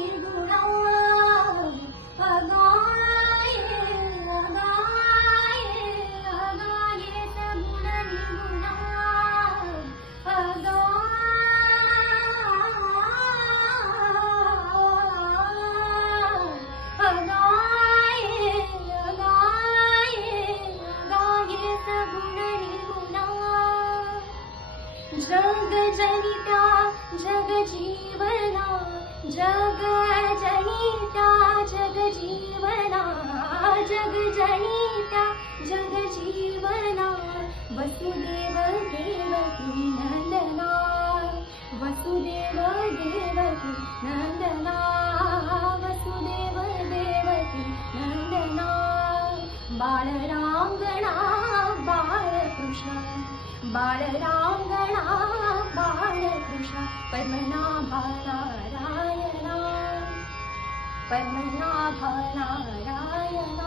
निर्गुणा अगाये अगाये अगाये सगुण निर्गुणा अगाये अगाये अगाये सगुण निर्गुणा जग जनिता जग जीवना जग जनिता जग जीवना जग जनिता जग जीवना वसुदेव देवकी नंदना वसुदेव देवकी नंदना वसुदेव देवकी नंदना बाळरांगणा बाळकृष्ण बाळरांगणा बाळकृष्ण पद्मनाभा नारायणा पद्मनाभा नारायणा